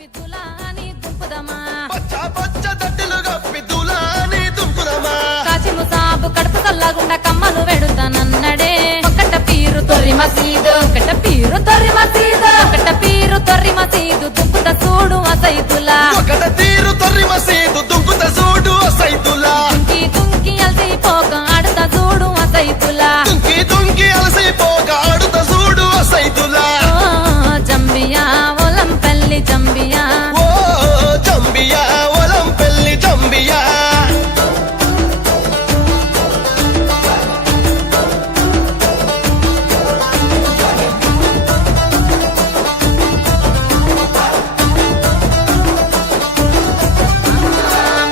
గప్పి దులాని దుంపుదమా పచ్చ పచ్చ దడ్డిలు గప్పి దులాని దుంపుదమా కాచిము సాబు కడుపు చల్లగుండా కమ్మలు వెడుతానన్నడే ఒకట పీరు తొర్రి మసీదు ఒకట పీరు తొర్రి మసీదు ఒకట పీరు తొర్రి మసీదు దుంపుత చూడు అసైతులా ఒకట తీరు తొర్రి మసీదు దుంకుత చూడు అసైతులా దుంకి దుంకి అలసిపోక ఆడుత చూడు అసైతులా దుంకి దుంకి అలసిపోక ఆడుత చూడు అసైతులా జంబియా ఒలం పెళ్లి జంబియా ఓ జంబియా ఒలం పెళ్లి జంబియా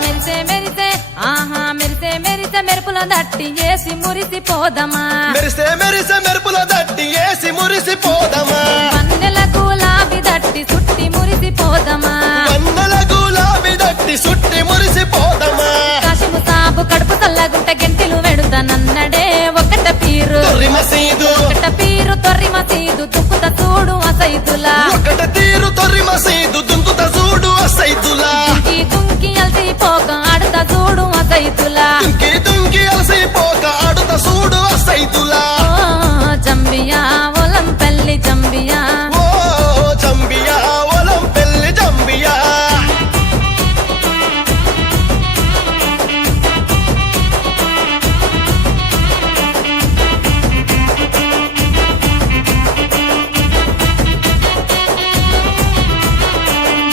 మెరిసే మెరిసే ఆహా మెరిసే మెరిసే మెరుపుల దట్టి ఏసి మురిసిపోదమా మెరిసే మెరిసే మెరుపుల దట్టి ఏసి మురిసిపోదమా వన్నెల గులాబీ దట్టి సుట్టి మురిసిపోదమా వన్నెల గులాబీ దట్టి సుట్టి మురిసిపోదమా కాశిము సాబు కడుపు చల్లగుంట గెంటిలు వెడుతానన్నడే ఒకట పీరు తొర్రి మసీదు ఒకట పీరు తొర్రి మసీదు తుప్పుత చూడు అసైతులా ఒకట తీరు తొర్రి మసీదు దుంకుత చూడు అసైతులా దుంకి దుంకి అలసిపోక ఆడుత చూడు అసైతులా దుంకి దుంకి అలసిపోక ఆడుత చూడు అసైతులా జంబియా ఒలం పెళ్లి జంబియా ఓ జంబియా ఒలం పెళ్లి జంబియా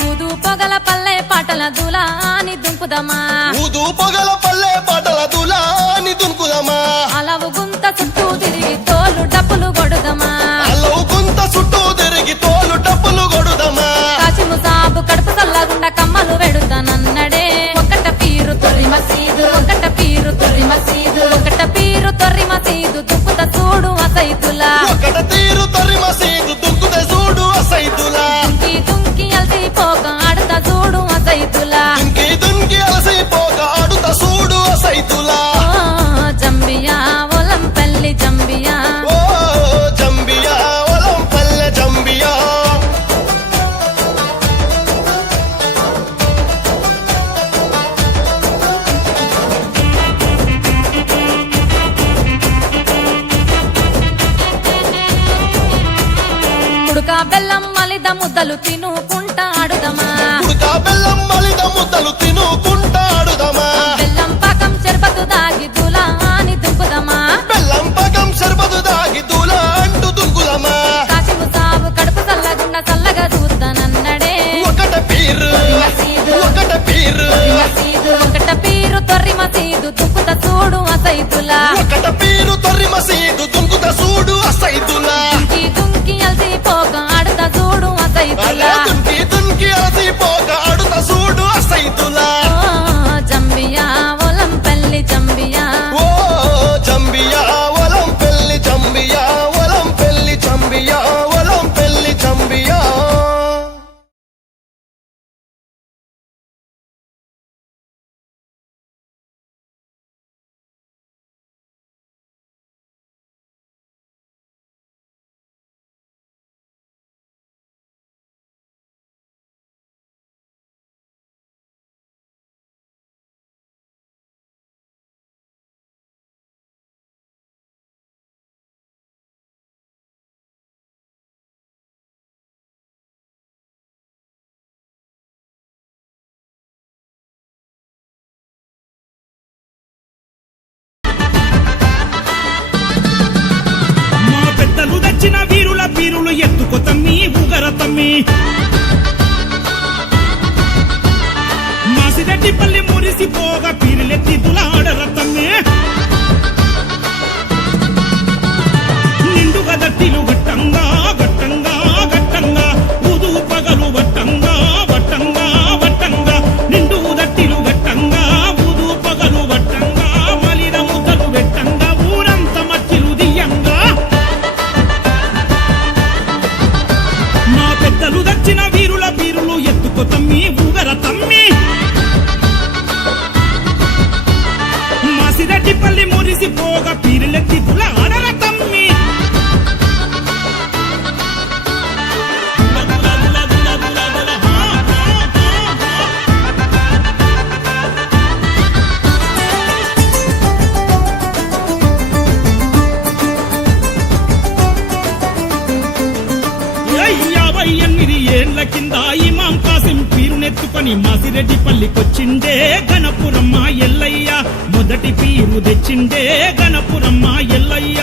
ఊదు పొగల పల్లె పాటల దులాని దుంపుదమా ఊదు పొగల పల్లె పాటల దులాని దుంకుదమా అలవు గుంత చుట్టూ తిరిగి తోలు డప్పులు కొడుదమా అల్లవు గుంత చుట్టూ తిరిగి తోలు డప్పులు కొడుదమా కాచిము సాబు కడుపు చల్లగుండా కమ్మలు వెడుతానన్నడే ఒకట పీరు తొర్రి మసీదు ఒకట పీరు తొర్రి మసీదు ఒకట పీరు తొర్రి మసీదు దుప్పుత చూడు అసైతులా ఒకట తీరు తొర్రి మసీదు దుంకుత చూడు అసైతులా దుంకి దుంకి అలసిపోక ఆడుత చూడు అసైతులా దుంకి దుంకి అలసిపోక ఆడుత చూడు అసైతులా జంబియా ఒలం పెళ్లి జంబియా ఓ జంబియా ఒలం పల్లె జంబియా కుడుక బెల్లం మలిద ముద్దలు తినుకుంటా ఆడుదమా ఉడక బెల్లం మలిద ముద్దలు తినుకుంటా ఆడుదమా బెల్లం పాకం చెరుపతు దాగి దులాని దుంపుదమా బెల్లం పగం షర్బతు దాగి దూల అంటూ దుంకుదమా కాశిము సాబు కడుపు చల్లగుండా చల్లగా చూస్తానన్నడే ఒకట పీరు ఒకట పీరు ఒకట పీరు తొర్రి మసీదు దుంపుత చూడు అసైతులా ఒకట పీరు తొర్రి మసీదు దుంకుత చూడు అసైతులా దుంకి దుంకి అలసిపోక ఆడుత చూడు అసైతులా దుంకి దుంకి అలసిపోక ఆడుత చూడు అసైతులా జంబియా ఒలం పెళ్లి జంబియా ఓ జంబియా ఒలం పెళ్లి జంబియా ఒలం పెళ్లి జంబియా ఒలం పెళ్లి జంబియా మా పెద్దలు తెచ్చిన వీరుల పీరులు ఎత్తుకు తమ్మి ఉగర తమ్మి మాసిరెడ్డిపల్లి మురిసిపోగా పీరులెత్తి దులాడర తమ్మి నిండుగా దట్టిలు గట్టంగా గట్టంగా గట్టంగా ఉదు పగలు వట్టంగా వట్టంగా వట్టంగా నిండు దట్టిలు గట్టంగా ఉదు పగలు వట్టంగా మలిన ముద్దలు వెట్టంగా ఊరంత మట్టిలు దియ్యంగా మా పెద్దలు దచ్చిన వీరుల పీరులు ఎత్తుకు తమ్మి ఊగర తమ్మి మాసిరెడ్డిపల్లి మురిసిపోగా పీరులెత్తి దులాడర తమ్మి దుల దుల దుల దుల దుల దుల హా కింద ఇమాం కాసిం పీరునెత్తుకొని మాసిరెడ్డిపల్లికొచ్చిండే గణపురమ్మ ఎల్లయ్య మొదటి పీరు తెచ్చిండే గణపురమ్మ ఎల్లయ్య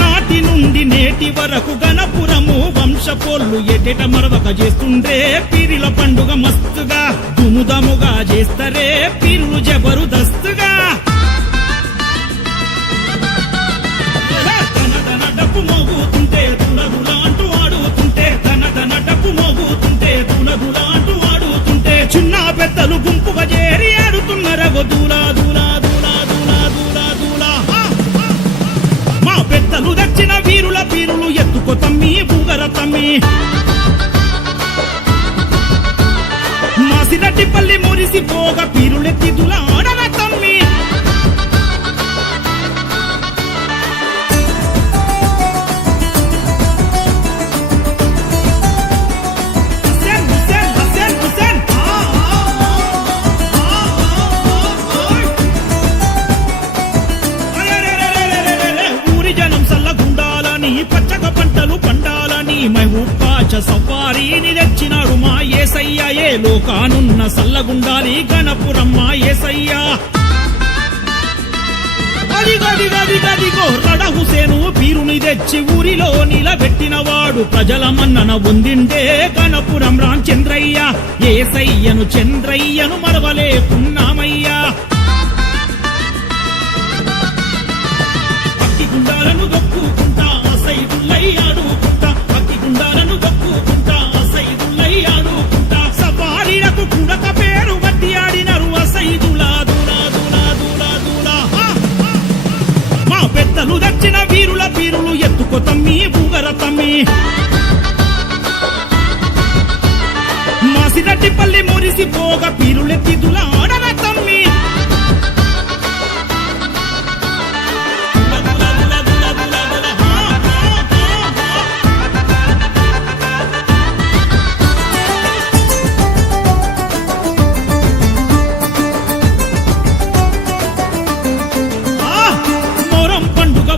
నాటి నుండి నేటి వరకు గణపురము వంశపోళ్ళు ఎటెట మరవక చేస్తుండ్రే పీరిల పండుగ మస్తుగా దుముదముగా చేస్తరే పీరులు జబరుదస్తుగా ధన డప్పు మోగుతుంటే దులదులా అంటూ ఆడుతుంటే ధన డప్పు మోగుతుంటే దులదులా అంటూ ఆడుతుంటే చిన్న పెద్దలు గుంపుగా చేరి ఆడుతున్నారగో దూలా దూలా దూలా దూలా దూలా దూలా మా పెద్దలు దక్షిణ వీరుల పీరులు ఎత్తుకో తమ్మి బూగర తమ్మి మాసిరెడ్డిపల్లి మురిసిపోగ పీరులెత్తి దులాడర తమ్మి పచ్చక పంటలు పండాలని మహూపాచ సవారీని తెచ్చినాడు మా యేసయ్య ఏ లోకానున్న సల్లగుండాలి గణపురమ్మ యేసయ్య అదిగో రడ హుసేను పీరుని తెచ్చి ఊరిలో నిలబెట్టినవాడు ప్రజల మన్నన పొందిండే గణపురం రామచంద్రయ్య యేసయ్యను చంద్రయ్యను మరవలేకున్నామయ్యా పక్కి గుండాలను దొక్కుకుంటా సైదుల్లై ఆడుకుంటా పక్కి గుండాలను దొక్కుకుంటా సైదుల్లై ఆడుకుంటా సవారీలకు కుడక పేరు వడ్డి ఆడినరు సైదులా దూలా దూలా దూలా దూలా మా పెద్దలు దక్షిణ వీరుల పీరులు ఎత్తుకో తమ్మి బూగర తమ్మి మాసిరెడ్డిపల్లి మురిసిపోగ పీరులెత్తి దులాడర తమ్మి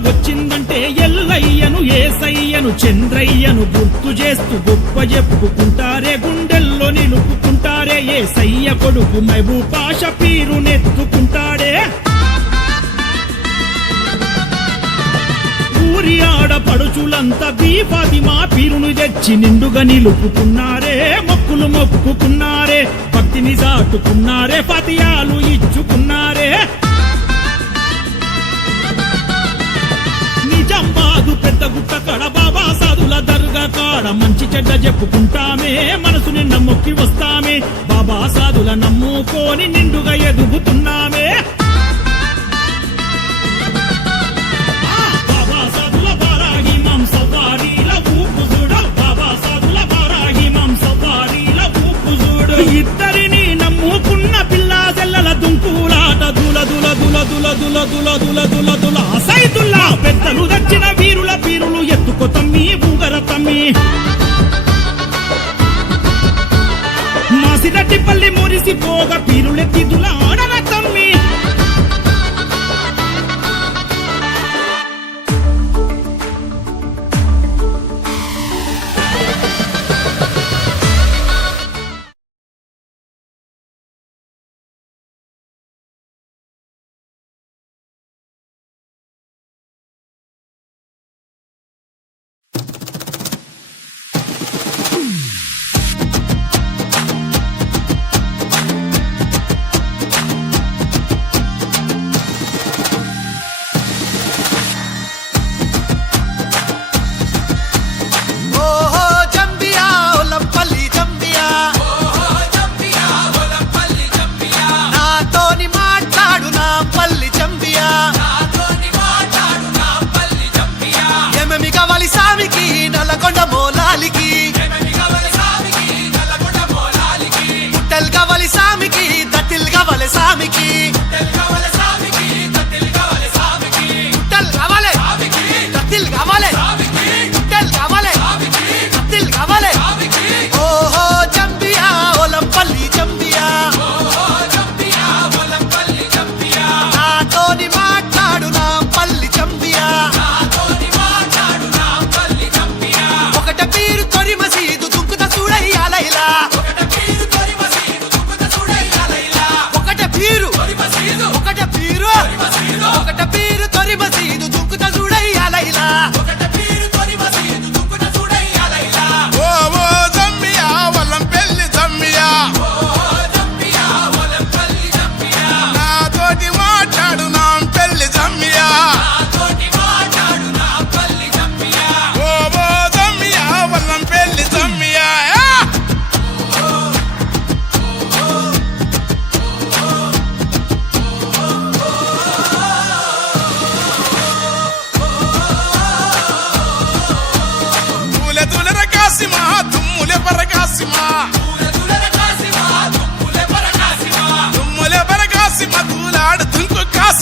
వచ్చిందంటే ఎల్లయ్యను ఏసయ్యను చంద్రయ్యను గుర్తు చేస్తూ గొప్ప చెప్పుకుంటారే గుండెల్లో నిలుపుకుంటారే ఏసయ్య కొడుకు మహబూబాష పీరునెత్తుకుంటాడే ఊరి ఆడపడుచులంతా బీఫాతిమా పీరును తెచ్చి నిండుగా నిలుపుకున్నారే మొక్కులు మొక్కుకున్నారే భక్తిని సాటుకున్నారే ఫతియాలు ఇచ్చుకున్నారే నిజామాబాదు పెద్ద గుట్ట కాడ బాబా సాధుల దర్గా కాడ మంచి చెడ్డ చెప్పుకుంటామే మనసు నిండా మొక్కి వస్తామే బాబా సాధుల నమ్ముకొని నిండుగా ఎదుగుతున్నామే బాబా సాధుల బారాహి మాంసవారీల ఊపు చూడ బాబా సాధుల బారాహి మాంసవారీల ఊపు చూడు ఇద్దరిని నమ్ముకున్న పిల్లా జల్లల దుంకులాట దుల దుల దుల దుల దుల దుల దుల దుల దుల సైదుల్లా పెద్దలు దక్షిణ వీరుల పీరులు ఎత్తుకో తమ్మి బూగర తమ్మి మాసిరెడ్డిపల్లి మురిసిపోగ పీరులెత్తి దులాడర తమ్మి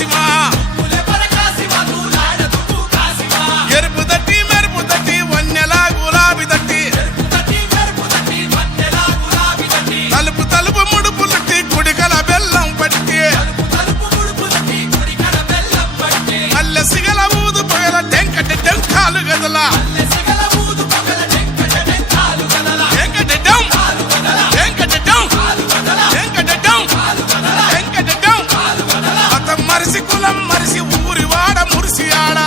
కాసిమా ఎరుపు దట్టి మెరుపు దట్టి వన్నెలా గులాబీ దట్టి తలుపు తలుపు ముడుపులట్టి కుడికల బెల్లం పట్టి మల్లె సిగల ఊదు పొగల టెంకటి టెంకాలు గదల మతం మరిసి కులం మరిసి ఊరి వాడ మురిసి ఆడ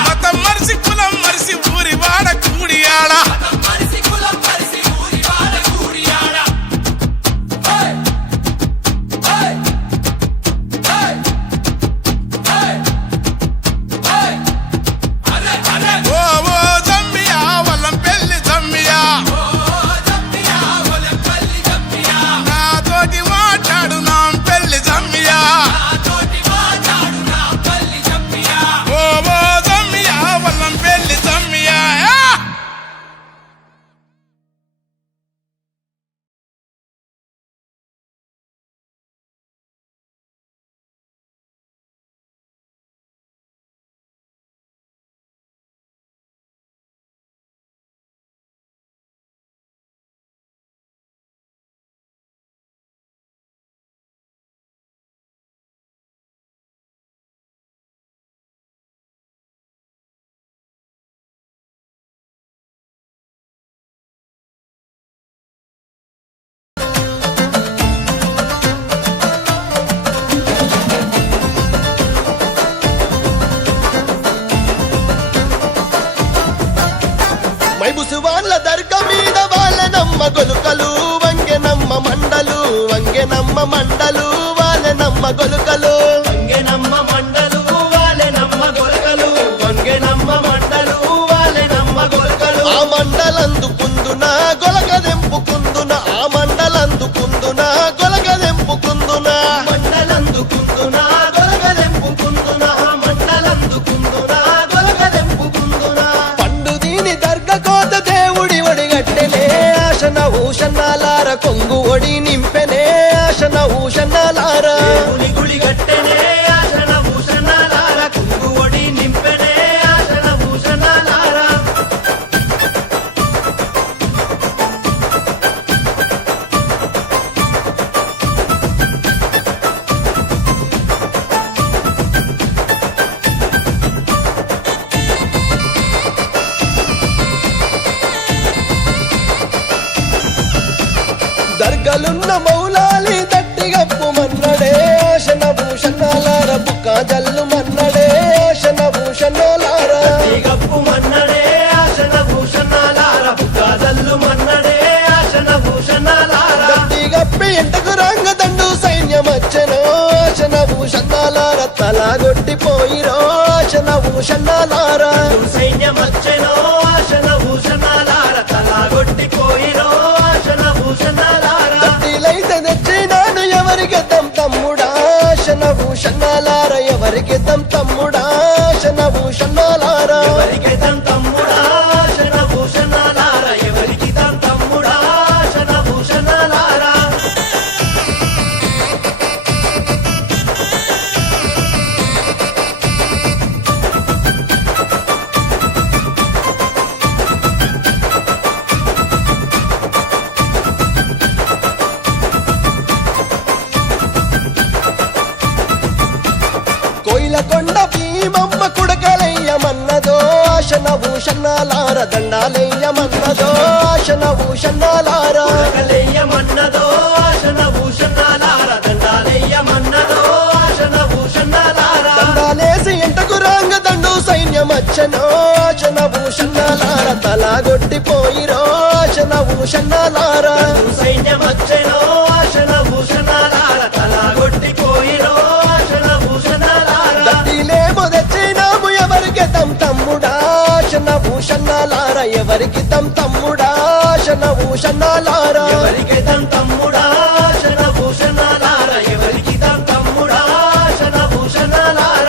మతం మరిసి కులం మరిసి ఊరి వాడ కూడి ఆడ మైబుసువాన్ల దర్గ మీద వాళ్ళనమ్మ గొలుకలు వంగెనమ్మ మండలు వాళ్ళనమ్మ గొలుకలు వంగెనమ్మ మండలు వాలెనమ్మ గొలగలు వంగెనమ్మ మండలు వాలెనమ్మ గొలగలు ఆ మండలందుకుందున గొలగదెంపుకుందున ఆ మండలందుకుందున గొలగదెంపుకుందున మండలందుకుందున గొలగదెంపుకుందున మండలందుకుందున గొలగదెంపుకుందున పండు దీని దర్గ కోత దేవుడి ఒడిగట్టెనే ఆశన ఊషన్నాలార కొంగు ఒడి నింపెనే ఆశన ఊషన్నాలార దేవుని గుడి గట్టెనే ఆశన భూషణాలార కుంగు ఒడి నింపెనే ఆశన భూషణాలార దర్గలున్న మౌలాలి దట్టిగప్పు మన్నడే ఆశన భూషణాలార బుక్క జల్లు మన్నడే ఆశన భూషణాలార గప్పు మన్నడే ఆశన భూషణాలార బుక్కాజల్లు మన్నడే ఆశన భూషణాలార దట్టిగప్పి ఇంటకు రంగ దండు సైన్యమచ్చనో ఆశన భూషణాలార తలాగొట్టిపోయిరో ఆశన భూషణాలార సైన్యమచ్చెనో ఆశన భూషణాలార తలాగొట్టిపోయిరో ఆశన భూషణాలార దట్టిలైతే తెచ్చినాను ఎవరికి తమ్ముడా ఆశన భూషణాలార ఎవరికి తమ్ముడా ఆశన భూషణాలార ఎవరికి తమ్ముడా ఆశన భూషణాలార ఎవరికి తమ్ముడా ఆశన భూషణాలార కోయిలకొండ భీమమ్మ కుడకలయ్యమన్నదో ఆశన భూషణాలార దండాలయ్యమన్నదో ఆశన భూషణాలార కలయ్యమన్నదో ఆశన భూషణాలార దండాలయ్యమన్నదో ఆశన భూషణాలార దండాలేసి ఇంటకు రంగ దండు సైన్యమచ్చనో ఆశన భూషణాలార తలాగొట్టిపోయిరో ఆశన భూషణాలార సైన్యమచ్చెనో ఆశన భూషణాలార తలాగొట్టిపోయిరో ఆశన భూషణాలార దట్టిలేమో తెచ్చినాము ఎవరికి తమ్ముడా ఆశన భూషణాలార ఎవరికి తమ్ముడా ఆశన భూషణాలార ఎవరికి తమ్ముడా ఆశన భూషణాలార ఎవరికి తమ్ముడా ఆశన భూషణాలార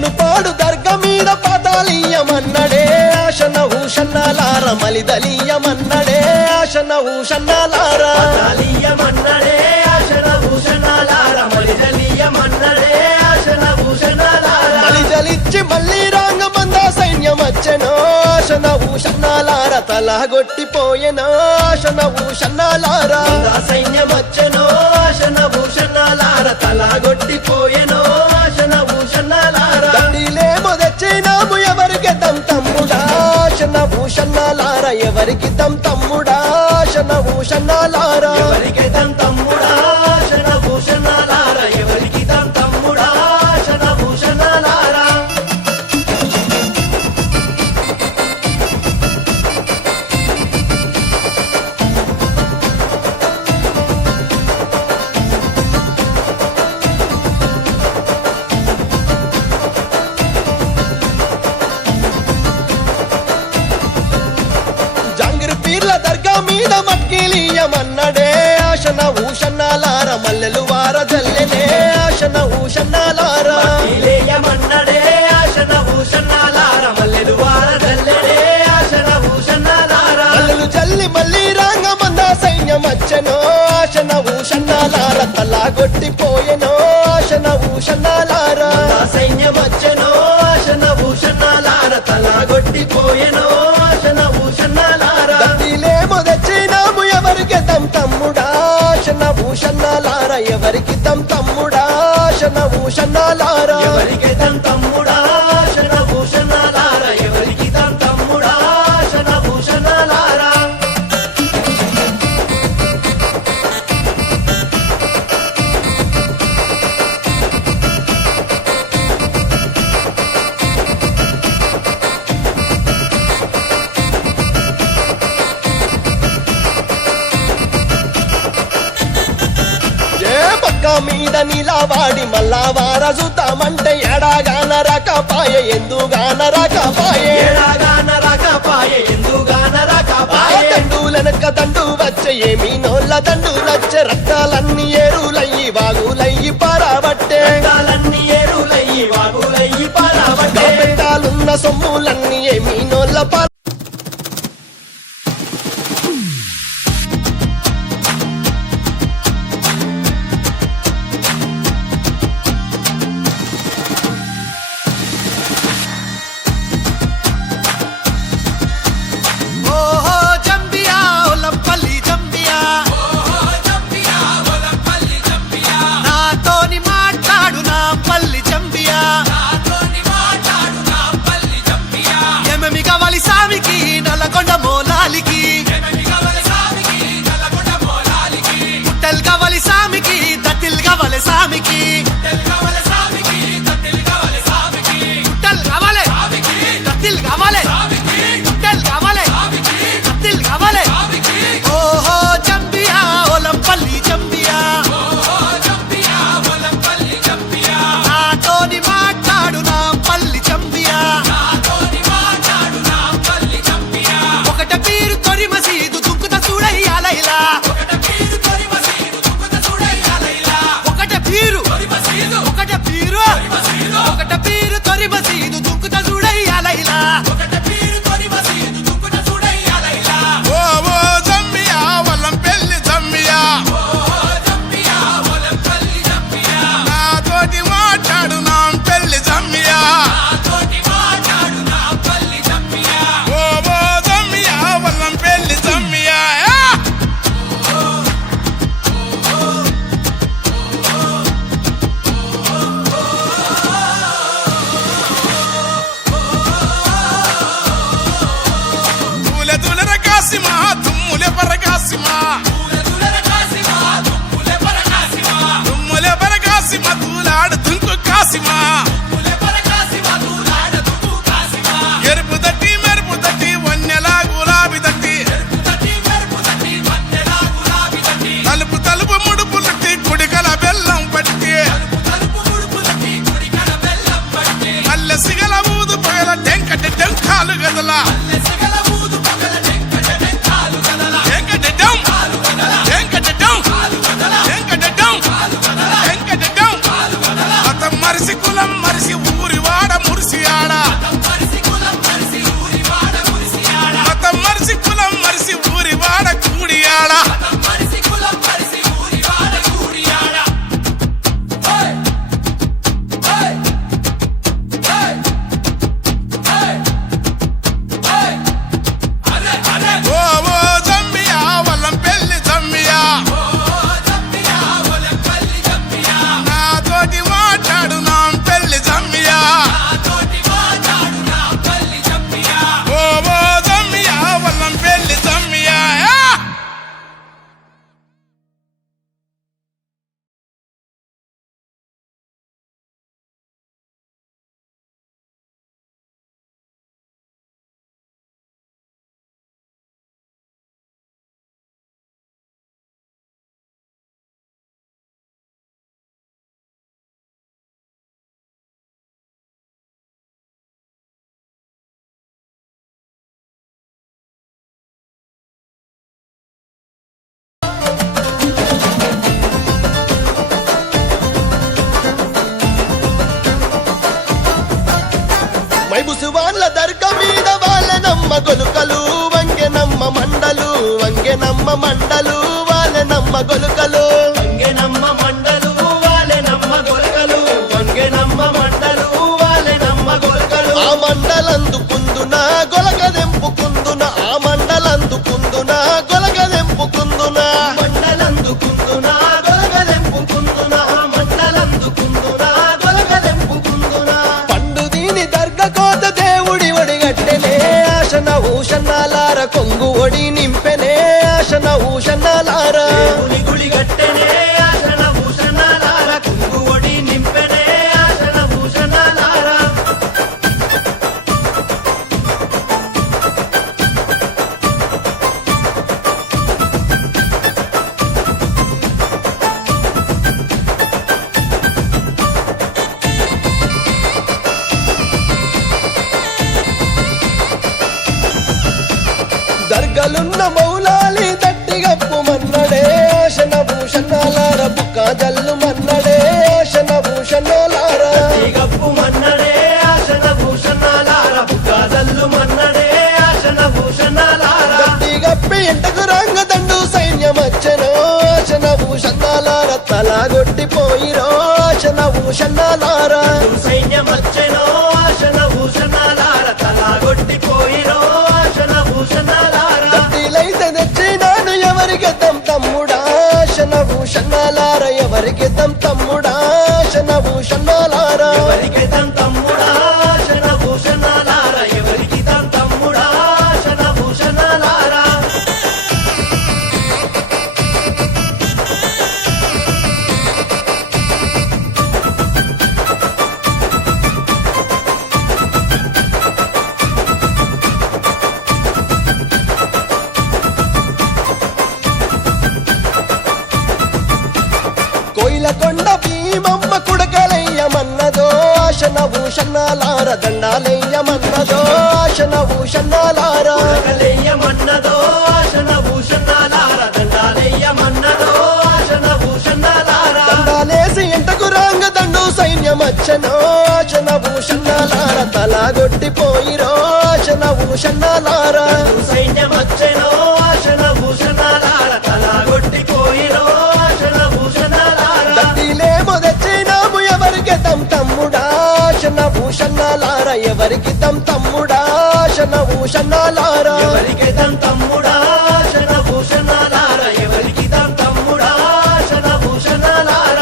మనుపాడు దర్గ మీద పాతాళీయమన్నడే ఆశన ఊషన్నాలార మలిదలీయమన్నడే ఆశన ఊషన్నాలార పాతాళీయమన్నడే ఆశన భూషణాలార మలిదలీయమన్నడే ఆశన భూషణాలార మలిజలిచ్చి మళ్ళీ రాంగమంద సైన్యమచ్చెనో ఆశన ఊషన్నాలార తలగొట్టిపోయెనో ఆశన ఊషన్నాలార సైన్యమచ్చనో ఆశన భూషణాలార తలాగొట్టిపోయెనో ఆశన భూషణాలార దండిలేమో తెచ్చినాము ఎవరికి తమ్ముడా ఆశన భూషన్నాలార ఎవరికి తమ్ముడా ఆశన ఊషన్నాలార ఎవరికి తమ్ముడా ఆశన భూషణాలార ఎవరికి తమ్ముడా ఆశన భూషణాలార జాంగిరి పీర్ల దర్గా మీద మట్కిలీయమన్నడే ఆశన ఊషన్నాలార మల్లెలు వార జల్లెనే ఆశన ఊషన్నాలార ఇలేయమన్నడే ఆశన భూషణాలార మల్లెలు వారదల్లెడే ఆశన భూషణాలార మల్లెలు జల్లి మళ్ళీ రాంగమంద సైన్యమచ్చెనో ఆశన ఊషన్నాలార తలగొట్టిపోయెనో ఆశన ఊషన్నాలార సైన్యమచ్చనో ఆశన భూషణాలార తలాగొట్టిపోయెనో ఆశన భూషణాలార దండిలేమో తెచ్చినాము ఎవరికి తమ్ముడా ఆశన ఊషన్నాలార ఎవరికి తమ్ముడా ఆశన ఊషన్నాలార ఎవరికి తమ్ముడా ఆశన భూషణాలార ఎవరికి తమ్ముడా ఆశన భూషణాలార ఏ పక్క మీద నిలవాడి మళ్ళా వారజుతామంటే ఎడాగాన రకపాయ ఎందుగాన రకపాయే ఏడాగాన రాకపాయే ఎందుగాన రాకపాయే దండులనక దండు వచ్చే ఏమీ నోళ్ళ దండులచ్చే రక్తాలన్నీ ఏరులయ్యి వాగులయ్యి పరాబట్టే రక్తాలన్నీ ఏరులయ్యి వాగులయ్యి పారాబట్టే పెట్టాలున్న సొమ్ములన్నీ ఏమీ నోళ్ళ ఓహో జంబియా ఒలంపల్లి జంబియా నాతోని మాట్లాడు నా పల్లి జంబియా ఏమేమి కావాలి సామికి నల్లకొండ మోలాలికి పుట్టెలు కావాలి సామికి దత్తిల్ కావాలి సామికి పుట్టెలు కావాలి దత్తిల్ కావాలి పుట్టెలు కావాలి దత్తిల్ కావాలి ఓహో జంబియా ఒలంపల్లి జంబియా నాతోని మాట్లాడు నా పల్లి జంబియా ఒకట పీరు తొరి మసీదు దుక్కుత చూడయ్యాలైలా ఒకట పీరు ఒకట పీరు ఒకట పీరు తొరి మసీదు దుక్కుత చూడయ్యాలైలా ఓ ఓ జమ్మియా వల్లం పెళ్లి జమ్మియా నాతోటి మాట్లాడు నా పెళ్లి జమ్మియా ఓ ఓ జమ్మియా వల్లం పెళ్లి జమ్మియా తూలె తూలెర కాసిమా తుమ్ములె పరకాసిమా తుమ్ములె పరకాసిమా తూలాడు తుంకు కాసిమా ఎరుపు తట్టి మెరుపు తట్టి వన్నెలా గులాబీ తట్టి తలుపు తలుపు ముడుపు తట్టి కుడికల బెల్లం పట్టి మల్లె సిగల ఊదు పగల టెంకట టెంకాలు గదల మరిసి కులం మరిసి ఊరి వాడ మైబుసువాన్ల దర్గ మీద వాళ్ళనమ్మ గొలుకలు వంగెనమ్మ మండలు వాళ్ళనమ్మ గొలుకలు వంగెనమ్మ మండలు వాలెనమ్మ గొలగలు వంగెనమ్మ మండలు వాలెనమ్మ గొలగలు ఆ మండలందుకుందున గొలగదెంపుకుందున ఆ మండలందుకుందున గొలగదెంపుకుందున మండలందుకుందునా గొలగదెంపుకుందునా మండలందుకుందునా గొలగదెంపుకుందునా పండు దీని దర్గ కోత దేవుడి ఒడిగట్టెనే ఆశన ఊషన్నాలార కొంగు ఒడి నింపెనే ఆశన ఊషన్నాలార దేవుని గుడి గట్టెనే ఆశన భూషణాలార కుంగు ఒడి నింపెనే ఆశన భూషణాలార దర్గలున్న మౌలాలి దట్టిగప్పు మన్నడే ఆశన భూషణాలార బుక్క జల్లు మన్నడే ఆశన భూషణాలార గప్పు మన్నడే ఆశన భూషణాలార బుక్కాజల్లు మన్నడే ఆశన భూషణాలార దట్టిగప్పి ఎంటకు రంగ దండు సైన్యమచ్చనో ఆశన భూషణాలార తలగొట్టిపోయిరో ఆశన భూషణాలార సైన్యమచ్చెనో ఆశన భూషణాలార తలాగొట్టిపోయిరో ఆశన భూషణాలార దట్టిలైతే తెచ్చినాను ఎవరికి తమ్ముడా ఆశన భూషణాలార ఎవరికి తమ్ముడా ఆశన భూషణాలార ఎవరికి తమ్ముడా ఆశన భూషణాలార ఎవరికి తమ్ముడా ఆశన భూషణాలార కోయిలకొండ భీమమ్మ కుడకలయ్యమన్నదో ఆశన భూషణాలార దండాలయ్యమన్నదో ఆశన భూషణాలార కొలకలెయ్యమన్నదో ఆశన భూషణాలార దండాలెయ్యమన్నదో ఆశన భూషణాలార దండాలేసి ఎంటకు రాంగ దండు సైన్యమచ్చనో ఆశన భూషణాలార తలగొట్టిపోయిరో ఆశన భూషణాలార సైన్యమచ్చెనో ఆశన భూషణాలార తలాగొట్టిపోయిరో ఆశన భూషణాలార దట్టిలేమో తెచ్చినాము ఎవరికి తమ్ముడా ఆశన భూషణాలార ఎవరికి తమ్ముడా ఆశన భూషణాలార ఎవరికి తమ్ముడా ఆశన భూషణాలార ఎవరికి తమ్ముడా ఆశన భూషణాలార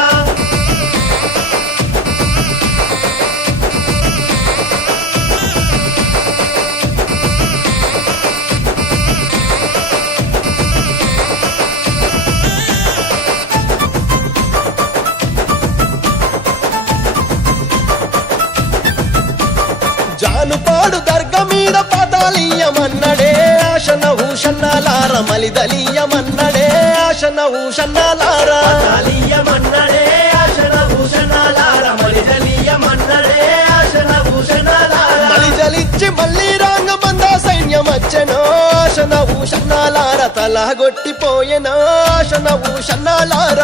జానుపాడు దర్గ మీద పదాలీయమన్నడే ఆశన ఊషన్నాలార మలిదలీయమన్నడే ఆశన ఊషన్నాలార తాలీయమన్నడే ఆశన భూషణాలార మలిదలీయమన్నడే ఆశన భూషణాలార మలిజలిచ్చి మళ్ళీ రాంగ మంద సైన్యమచ్చనో ఆశన ఊషన్నాలార తలగొట్టిపోయెనో ఆశన ఊషన్నాలార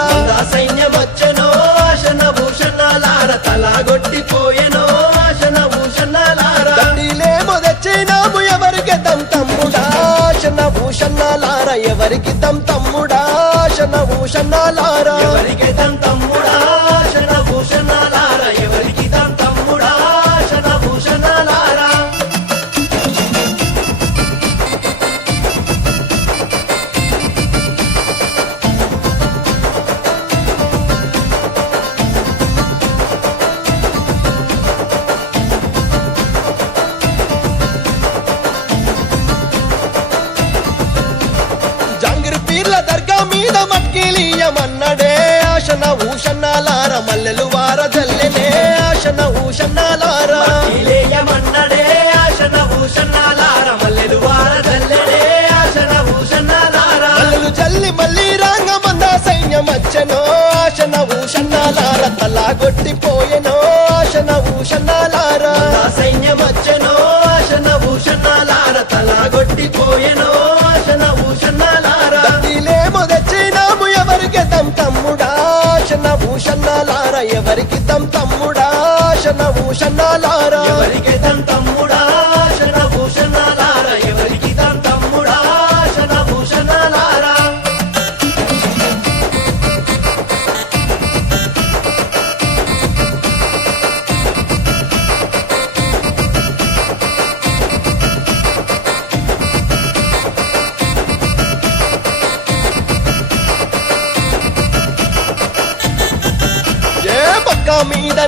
సైన్యమచ్చనో ఆశన భూషణాలార తలాగొట్టిపోయెనో ఆశన భూషణాలార దండిలేమో తెచ్చినాము ఎవరికి తమ్ముడా ఆశన భూషణాలార ఎవరికి తమ్ముడా ఆశన భూషణాలార ఎవరికి తమ్ముడా ఆశన భూషణాలార ఎవరికి తమ్ముడా ఆశన భూషణాలార జాంగిరి పీర్ల దర్గా మీద మట్కిలీయమన్నడే ఆశన ఊషన్నాలార మల్లెలు వార జల్లెనే ఆశన ఊషన్నాలార ఇలేయమన్నడే ఆశన భూషణాలార మల్లెలు వారదల్లెడే ఆశన భూషణాలార మల్లెలు జల్లి మళ్ళీ రాంగ మంద సైన్యమచ్చనో ఆశన ఊషన్నాలార తలగొట్టిపోయెనో ఆశన ఊషన్నాలార సైన్యమచ్చనో ఆశన భూషణాలార తలాగొట్టిపోయెనో ఆశన భూషణాలార దట్టిలేమో తెచ్చినాము ఎవరికి తమ్ముడా ఆశన భూషణాలార ఎవరికి తమ్ముడా ఆశన భూషణాలార ఎవరికి తమ్ముడా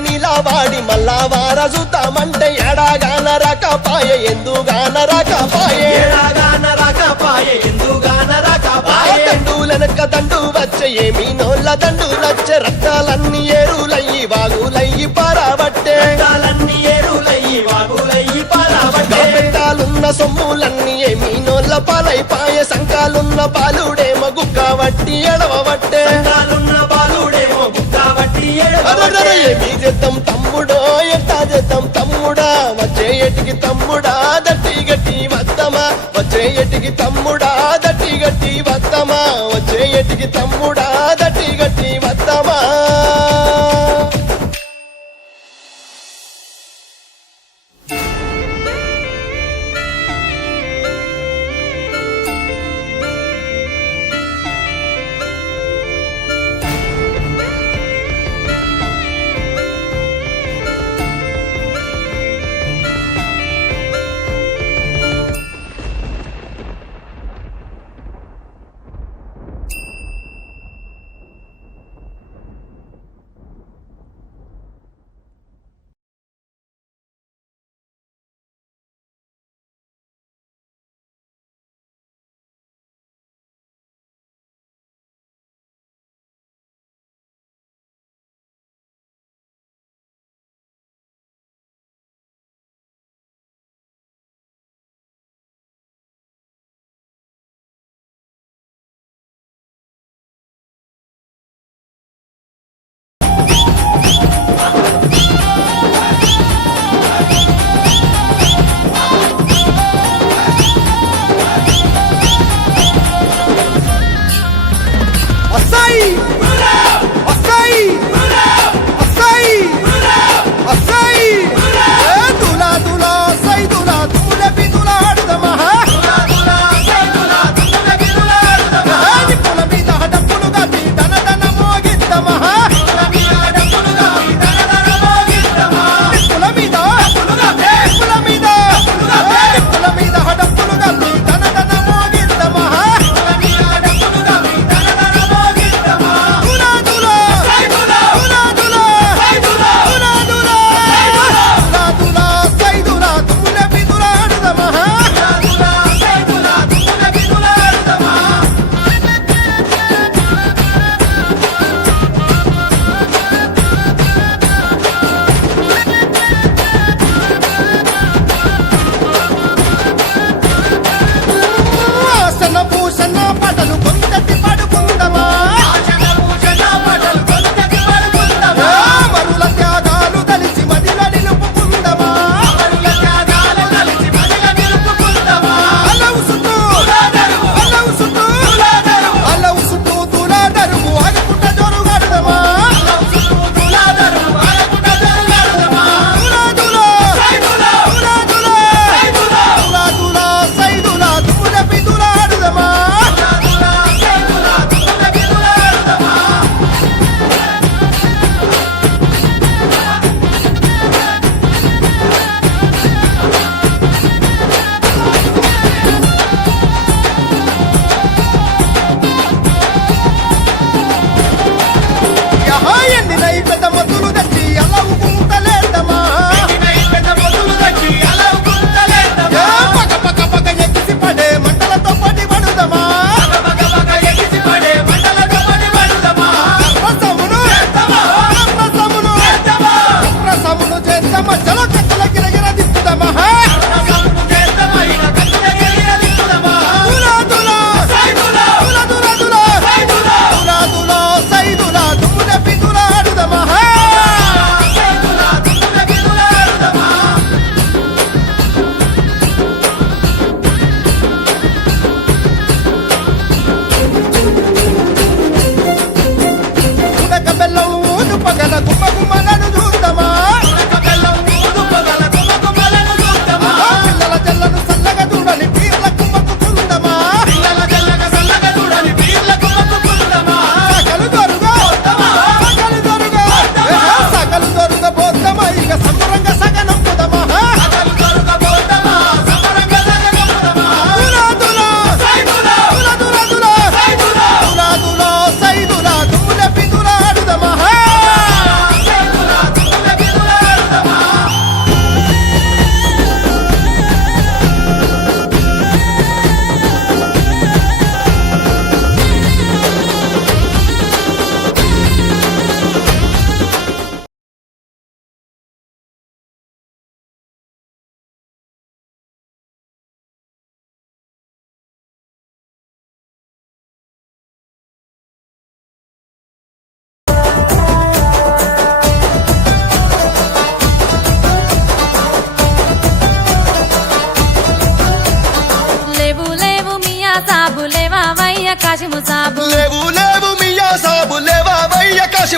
నీలా వాడి మళ్ళా వారసుతామంటే ఎడాగాన రాకపాయ ఎందుగాన రాకపాయే ఏడాగాన రాకపాయే ఎందుగాన రాకపాయే దండులనక దండు వచ్చే ఏమి నోళ్ళ దండు నచ్చే రక్తాలన్నీ ఏరులయ్యి వాగులయ్యి పారాబట్టే కాలన్నీ ఏరులయ్యి వాగులయ్యి పారాబట్టే పెట్టాలున్న సొమ్ములన్నీ ఏమి నోళ్ళ పాలైపాయే సంకాలున్న బాలుడేమో గుక్క వట్టి ఎడవబట్టే కాలున్న బాలుడేమో గుక్క వట్టి ఏమి చేద్దాం తమ్ముడో ఎట్టా చేద్దాం తమ్ముడా వచ్చే ఎటికి తమ్ముడా దట్టి గట్టి వద్దమా వచ్చే ఎటికి తమ్ముడా దట్టి గట్టి వద్దమా వచ్చే ఎటికి తమ్ముడా దట్టి గట్టి వద్దమా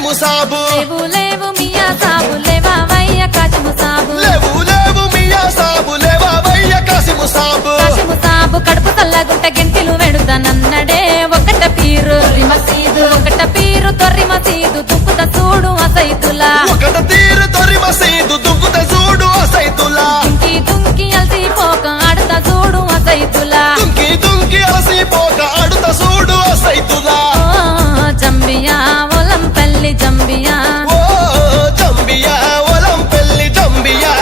కాసిము సాబు లేవు లేవు మియా సాబు లేవావయ్య కాసిము సాబు లేవు లేవు మియా సాబు లేవావయ్య కాసిము సాబు కాసిము సాబు కడుపు తల్లగుంట గెంటిలు వెడుతానన్నడే ఒకట పీరు తొర్రి మసీదు ఒకట పీరు తొర్రి మసీదు దుక్కుత చూడు అసైతులా ఒకట తీరు తొరి మసీదు దుక్కుత చూడు అసైతులా దుంకి దుంకి అలసిపోక ఆడత చూడు అసైతులా దుంకి దుంకి అలసిపోక ఆడుత చూడు అసైతులా ఓ జంబియా ఒలం పల్లి జంబియా ఓ జంబియా ఒలం పెళ్లి జంబియా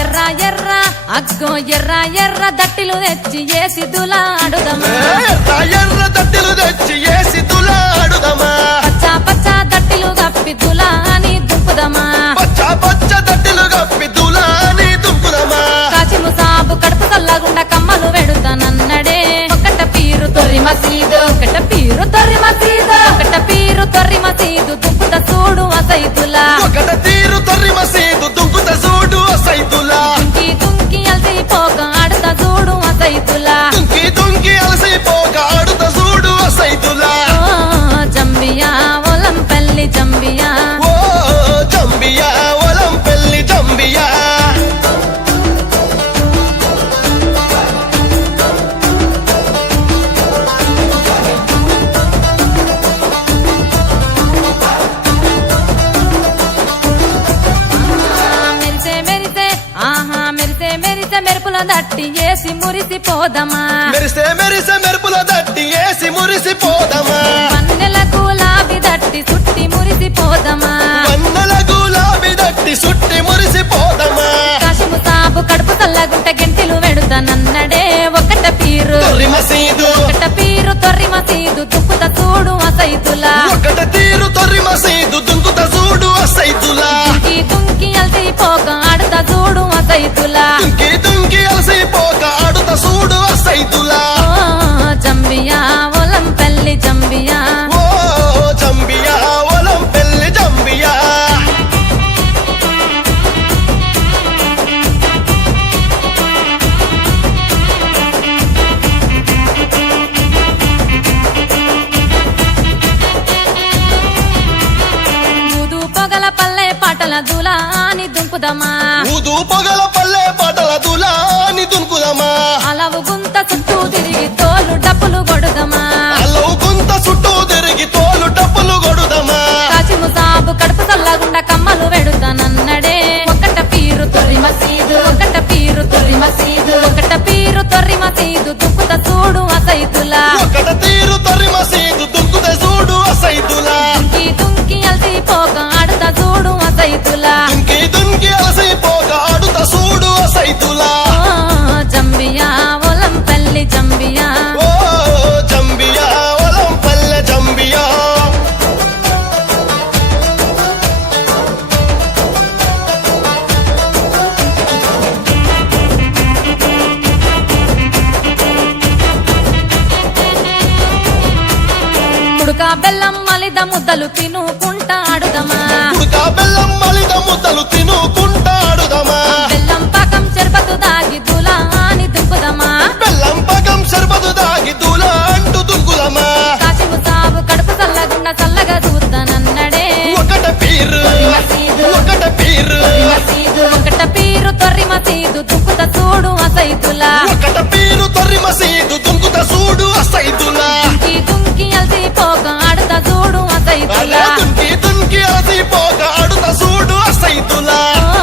ఎర్ర ఎర్ర అగ్గో ఎర్ర ఎర్ర దట్టిలు తెచ్చి ఏసి దులాడుదమా ఎర్ర ఎర్ర దట్టిలు తెచ్చి ఏసి తులాడుదమా పచ్చ పచ్చ దట్టిలు గప్పి దులా అని దుంపుదమా పచ్చ పచ్చ దట్టిలు గప్పి తులాని దుంకుదమా కాచిము సాబు కడుపు చల్లగుండ కమ్మలు వెడుతానన్నడే ఒకట పీరు తొర్రి మసీదు ఒకట పీరు తొర్రి మసీదు ఒకట పీరు తొర్రి మసీదు దుంపుత చూడు అసైతులా ఒకట తీరు తొర్రి మసీదు దుంకుత చూడు అసైతులా దుంకి దుంకి అలసిపోక ఆడత చూడు అసైతులా దుంకి దుంకి అలసిపోక ఆడుత చూడు అసైతులా ఓ జంబియా ఒలం పల్లి జంబియా ఓ జంబియా ఒలం పెళ్లి జంబియా మెరిసే మెరిసే ఆహా మెరిసే మెరిసే మెరుపుల దట్టి ఏసి మురిసిపోదమా మెరిసే మెరిసే మెరుపుల దట్టి ఏసి మురిసిపోదమా వన్నెల గులాబీ దట్టి సుట్టి మురిసిపోదమా వన్నెల గులాబీ దట్టి సుట్టి మురిసిపోదమా కాశిము సాబు కడుపు చల్లగుంట గెంటిలు వెడుతానన్నడే ఒకట పీరు తొర్రి మసీదు ఒకట పీరు తొర్రి మసీదు దుక్కుత చూడు అసైతులా ఒకట తీరు తొర్రి మసీదు దుంకుత చూడు అసైతులా దుంకి దుంకి అలసిపోక ఆడత చూడు అసైతులా దుంకి దుంకి అలసిపోక ఆడుత చూడు అసైతులా ఓ జంబియా ఒలం పల్లి జంబియా ఓ జంబియా ఒలం పెళ్లి జంబియా ఊదు పొగల పల్లె పాటల దులా అని దుంపుదమా ఊదు పొగల పల్లె పాటల దులాని దుంకుదమా అలవు గుంత చుట్టూ తిరిగి తోలు డప్పులు కొడుదమా అల్లవు గుంత చుట్టూ తిరిగి తోలు డప్పులు కొడుదమా కాచిము సాబు కడుపు చల్లగుండ కమ్మలు వెడుతానన్నడే ఒకట పీరు తొర్రి మసీదు ఒకట పీరు తొర్రి మసీదు ఒకట పీరు తొర్రి మసీదు దుక్కుత చూడు అసైతులా ఒకట తీరు తొర్రి మసీదు దుంకుత చూడు అసైతులా దుంకి దుంకి అలసిపోక ఆడత చూడు అసైతులా దుంకి దుంకి అలసిపోక ఆడుత చూడు అసైతులా ఓ జంబియా ఒలం పల్లి జంబియా ఓ జంబియా ఒలం పల్లె జంబియా కుడుక బెల్లం మలిద ముద్దలు తినుకుంటా ఆడుదమా ఉడక బెల్లం మలిద ముద్దలు తినుకుంటాడుదమా బెల్లం పాకం చెరుపతు దాగి దులా అని దుంకుదమా బెల్లం పగం షర్బతు దాగి దూల అంటూ దుంకుదమా కాచిము సాబు కడుపు చల్లగుండ చల్లగా చూస్తానన్నడే ఒకట పీరు ఒకట పీరు ఒకట పీరు తొర్రి మసీదు దుక్కుత చూడు అసైతులా ఒకట పీరు తొర్రి మసీదు దుంకుత చూడు అసైతులా దుంకి దుంకి అలసిపోక ఆడత చూడు అలా అసైతులా దుంకి దుంకి అలసిపోక ఆడుత చూడు అసైతులా ఓ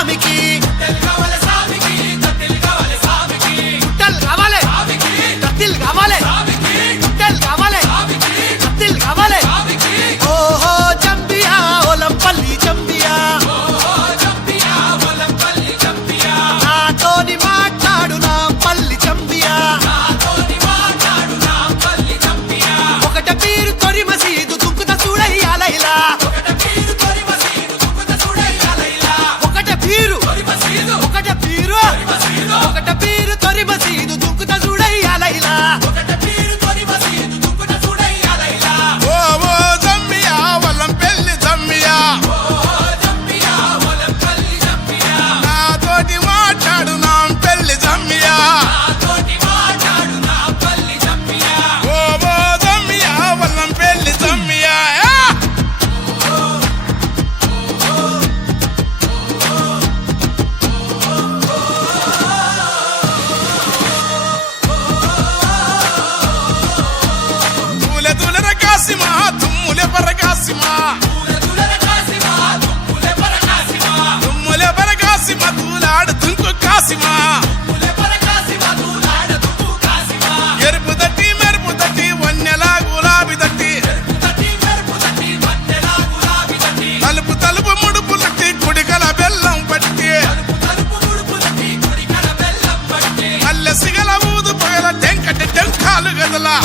స్వామికి గుట్టలు కావాలి కత్తిలు కావాలి గుట్టలు కావాలి కత్తిలు కావాలి ఓహో జంబియా ఒలంపల్లి జంబియా నాతోని మాట్లాడు నా పల్లి జంబియా ఒకట పీరు తొరి మసీదు దుక్కుత చూడయ్యాలైలా ఒకట పీరు ఒకట పీరు తొరి మసీదు దుక్కుత చూడయ్యాలైలా ఓ ఓ జమ్మియా వల్లం పెళ్లి జమ్మియా నాతోటి మాట్లాడు నా పెళ్లి జమ్మియా ఓ ఓ జమ్మియా వల్లం పెళ్లి జమ్మియా తూలె తూలెర కాసిమా తుమ్ములె పరకాసిమా తుమ్ములె పరకాసిమా తూలాడు తుంకు కాసిమా ఎరుపు దట్టి మెరుపు దట్టి వన్నెలా గులాబీ దట్టి తలుపు తలుపు ముడుపు లట్టి కుడికల బెల్లం పట్టి అల్లె సిగల ఊదు పగల టెంకటి టెంకాలు గదలా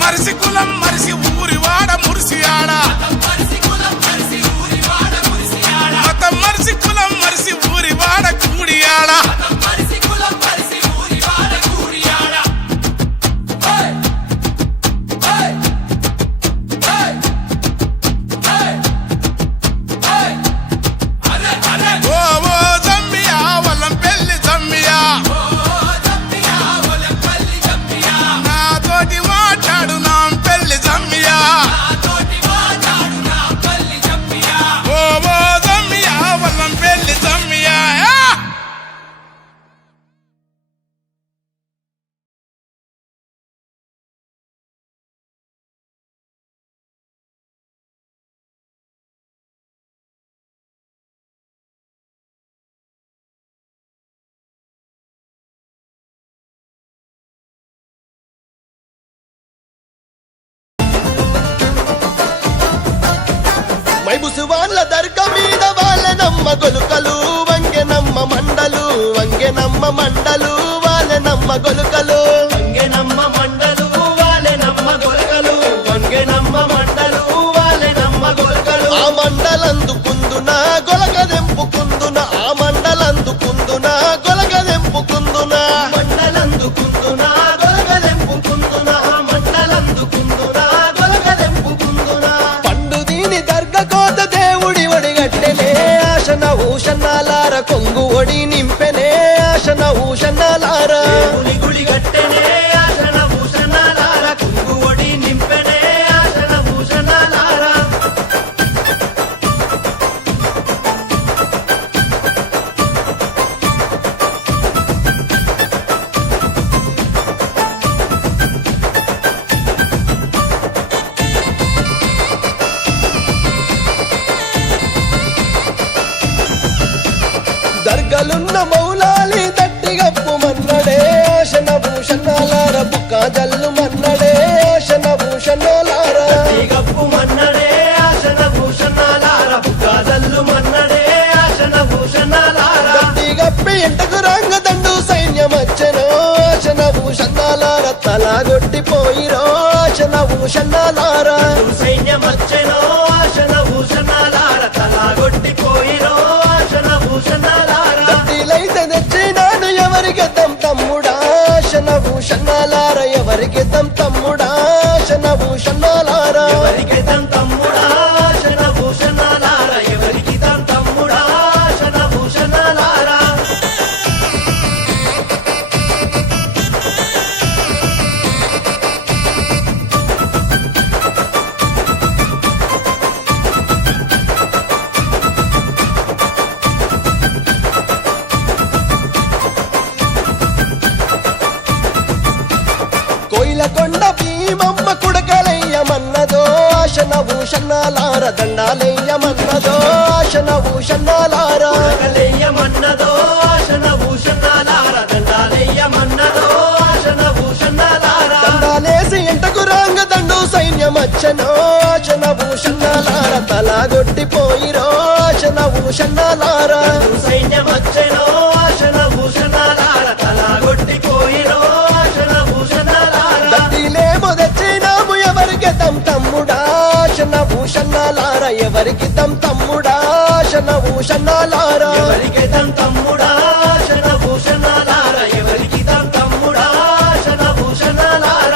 మరిసి కులం మరిసి ఊరి వాడ మురిసియాడ మతం మరిసి కులం మరిసి ఊరి వాడ కూడియాడ ఓ ఓ జమ్మియా వల్లం పెళ్లి జమ్మియా నాతోటి మాట్లాడు నా పెళ్లి జమ్మియా ఓ ఓ జమ్మియా వల్లం పెళ్లి జమ్మియా మైబుసు వాళ్ళ దర్గ మీద వాళ్ళనమ్మ గొలుకలు వంగెనమ్మ మండలు వాళ్ళనమ్మ గొలుకలు వంగెనమ్మ మండలు వాలెనమ్మ గొలగలు వంగెనమ్మ మండలు వాలెనమ్మ గొలగలు ఆ మండలందుకుందున గొలగదెంపుకుందున ఆ మండలందుకుందున గొలగదెంపుకుందున మండలందుకుందునా గొలగదెంపుకుందునా మండలందుకుందునా గొలగదెంపుకుందునా పండు దీని దర్గ కోత దేవుడి ఒడిగట్టెనే ఆశన ఊషన్నాలార కొంగు ఒడి నింపెనే ఆశన ఊషన్నాలార దేవుని గుడి గట్టెనే ఆశన భూషణాలార కుంగు ఒడి నింపెనే ఆశన భూషణాలార దర్గలున్న మౌలాలి దట్టిగప్పు మన్నడే ఆశన భూషణాలార బుక్క జల్లు మన్నడే ఆశన భూషణాలార గప్పు మన్నడే ఆశన భూషణాలార బుక్కాజల్లు మన్నడే ఆశన భూషణాలార దట్టిగప్పి ఇంటకు రంగ దండు సైన్యమచ్చెనో ఆశన భూషణాలార తలాగొట్టిపోయిరో ఆశన భూషణాలార సైన్యమచ్చెనో ఆశన భూషణాలార తలాగొట్టిపోయిరో ఆశన భూషణాలార దట్టిలైతే తెచ్చినాను ఎవరికి తమ్ముడా ఆశన భూషణాలార ఎవరికి తమ్ముడా ఆశన భూషణాలార ఎవరికి తమ్ముడా ఆశన భూషణాలార ఎవరికి తమ్ముడా ఆశన భూషణాలార నీలకొండ భీమమ్మ కుడకలయ్యమన్నదో ఆశన భూషణాలార దండాలయ్యమన్నదో ఆశన భూషణాలార ఉరకలెయ్యమన్నదో ఆశన భూషణాలార దండాలెయ్యమన్నదో ఆశన భూషణాలార దండాలేసి ఎంటకు రాంగ దండు సైన్యమచ్చనో ఆశన భూషణాలార తలాగొట్టిపోయిరో ఆశన భూషణాలార సైన్యమచ్చెనో ఆశన భూషణాలార తలాగొట్టిపోయిరో ఆశన భూషణాలార దట్టిలేమో తెచ్చినాము ఎవరికి తమ్ముడా ఆశన భూషణాలార ఎవరికి తమ్ముడా ఆశన భూషణాలార ఎవరికి తమ్ముడా ఆశన భూషణాలార ఎవరికి తమ్ముడా ఆశన భూషణాలార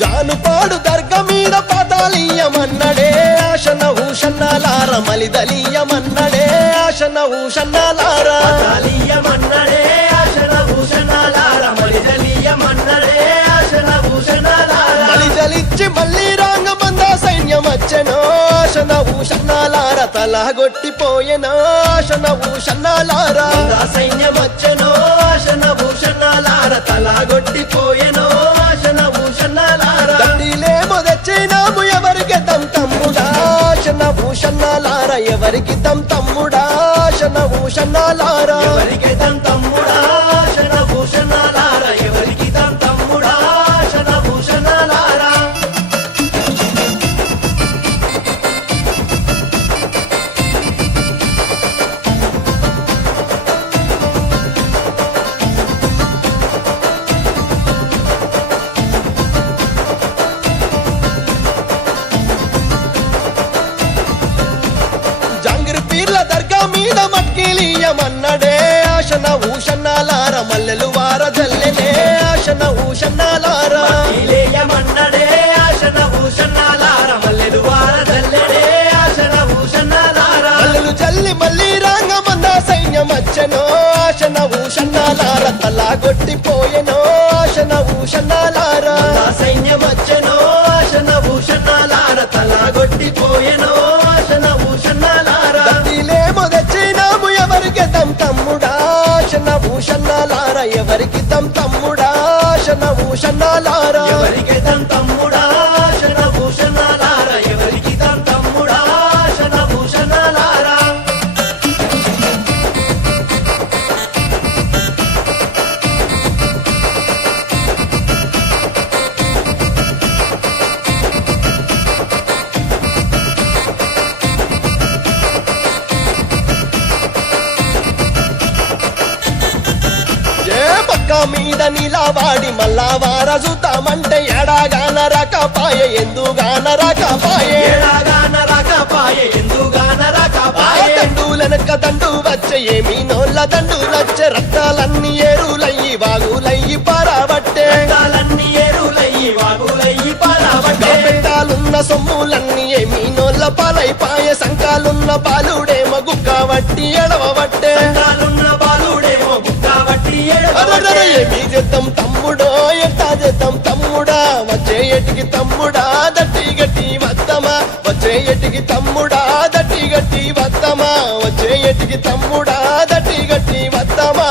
జానుపాడు దర్గ మీద పాతాళీయమన్నడే ఆశన భూషణాలార మలిదలీయమన్నడే ఆశన భూషణాలార కాళీయమన్నడే ఆశన భూషణాలార మలిదలీయమన్నడే ఆశన భూషణాలార మలిదలిచ్చి మళ్ళీ రాంగమంద సైన్యమచ్చనో ఆశన భూషణాలార తలగొట్టిపోయెనో ఆశన భూషణాలార సైన్యమచ్చెనో ఆశన భూషణాలార తలాగొట్టిపోయెనో ఆశన భూషణాలార దండిలేమో తెచ్చినాము ఎవరికి తమ్ముడా ఆశన భూషణాలార ఎవరికి తమ్ముడా ఆశన భూషణాలార ఎవరికి తమ్ముడా ఆశన భూషణాలార ఎవరికి తమ్ముడా ఆశన భూషణాలార జాంగిరి పీర్ల దర్గా మీద మట్కిలీయమన్నడే ఆశన భూషణాలార మల్లెలు వార జల్లెనే ఆశన భూషణాలార ఇలేయమన్నడే ఆశన భూషణాలార మల్లెలు వారదల్లెడే ఆశన భూషణాలార మల్లెలు జల్లి మళ్ళీ రాంగమంద సైన్యమచ్చనో ఆశన భూషణాలార తలాగొట్టిపోయెనో ఆశన భూషణాలార సైన్యమచ్చెనో ఆశన భూషణాలార తలాగొట్టిపోయెనో ఆశన భూషణాలార దట్టిలేమో తెచ్చినాము ఎవరికి తమ్ముడా ఆశన భూషణాలార ఎవరికి తమ్ముడా ఆశన భూషణాలార ఎవరికి తమ్ముడా ఆశన భూషణాలార ఎవరికి తమ్ముడా ఆశన భూషణాలార ఏ పక్క మీద నిలవాడి మళ్ళా వారజుతామంటే ఎడాగాన రకపాయ ఎందుగాన రకపాయే ఎలాగాన రాకపాయే ఎందుగాన రాకపాయే దండులనక దండు వచ్చే ఏమీ నోళ్ళ దండులచ్చే రక్తాలన్నీ ఏరులయ్యి వాగులయ్యి పారాబట్టే కాలన్నీ ఏరులయ్యి వాగులయ్యి పాలబట్టే పెట్టాలున్న సొమ్ములన్నీ ఏమీ నోళ్ళ పాలైపాయ సంకాలున్న పాలుడేమో గుక్క వట్టి ఎడవబట్టే కాలున్న బాలుడేమో బుక్క బట్టి అరెరెరె, ఏమీ చేద్దాం తమ్ముడో ఎట్టా చేద్దాం తమ్ముడా వచ్చే ఎటికి తమ్ముడా దట్టి గట్టి వద్దమా వచ్చే ఎటికి తమ్ముడా దట్టి గట్టి వద్దమా వచ్చే ఎటికి తమ్ముడా దట్టి గట్టి వద్దమా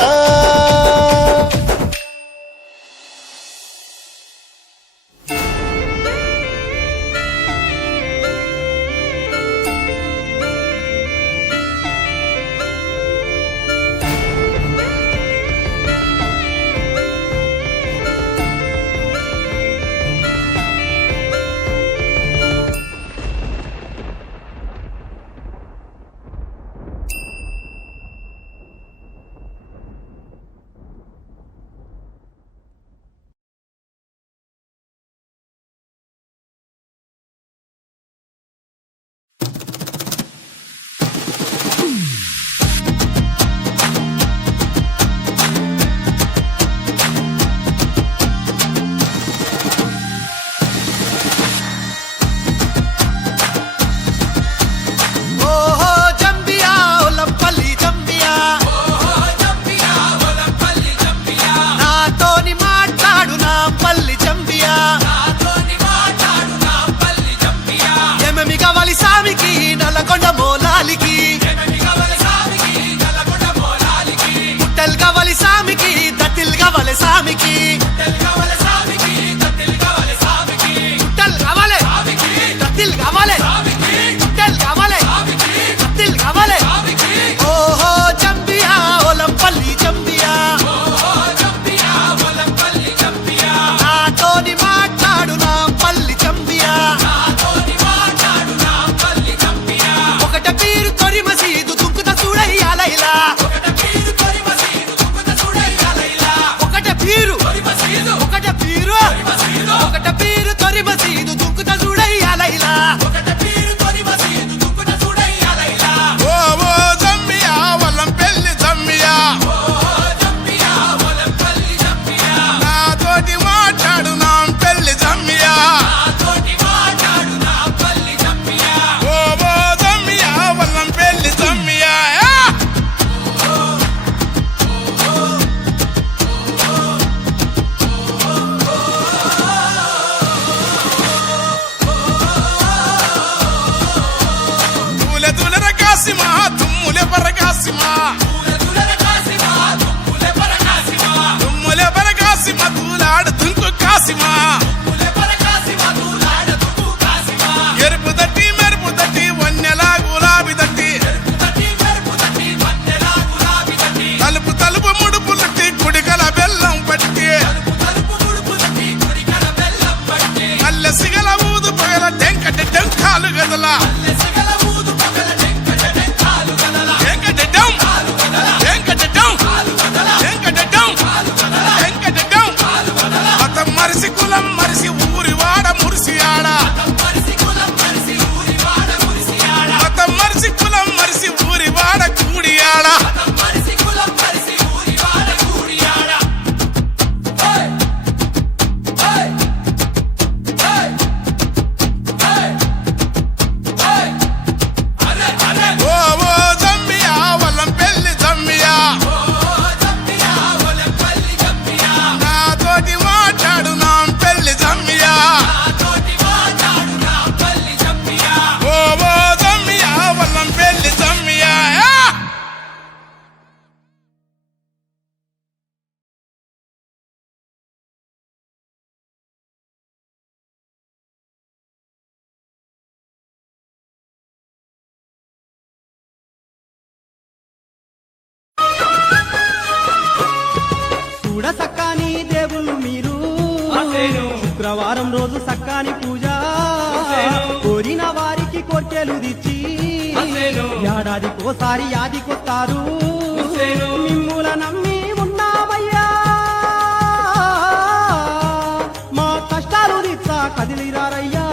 చూడ సక్కాని దేవుళ్ళు మీరు శుక్రవారం రోజు సక్కాని పూజ కోరిన వారికి కోర్కెలు తెచ్చి ఏడాదికోసారి యాదికొస్తారు మిమ్ముల నమ్మి ఉన్నామయ్యా మా కష్టాలు తీర్చా కదిలిరారయ్యా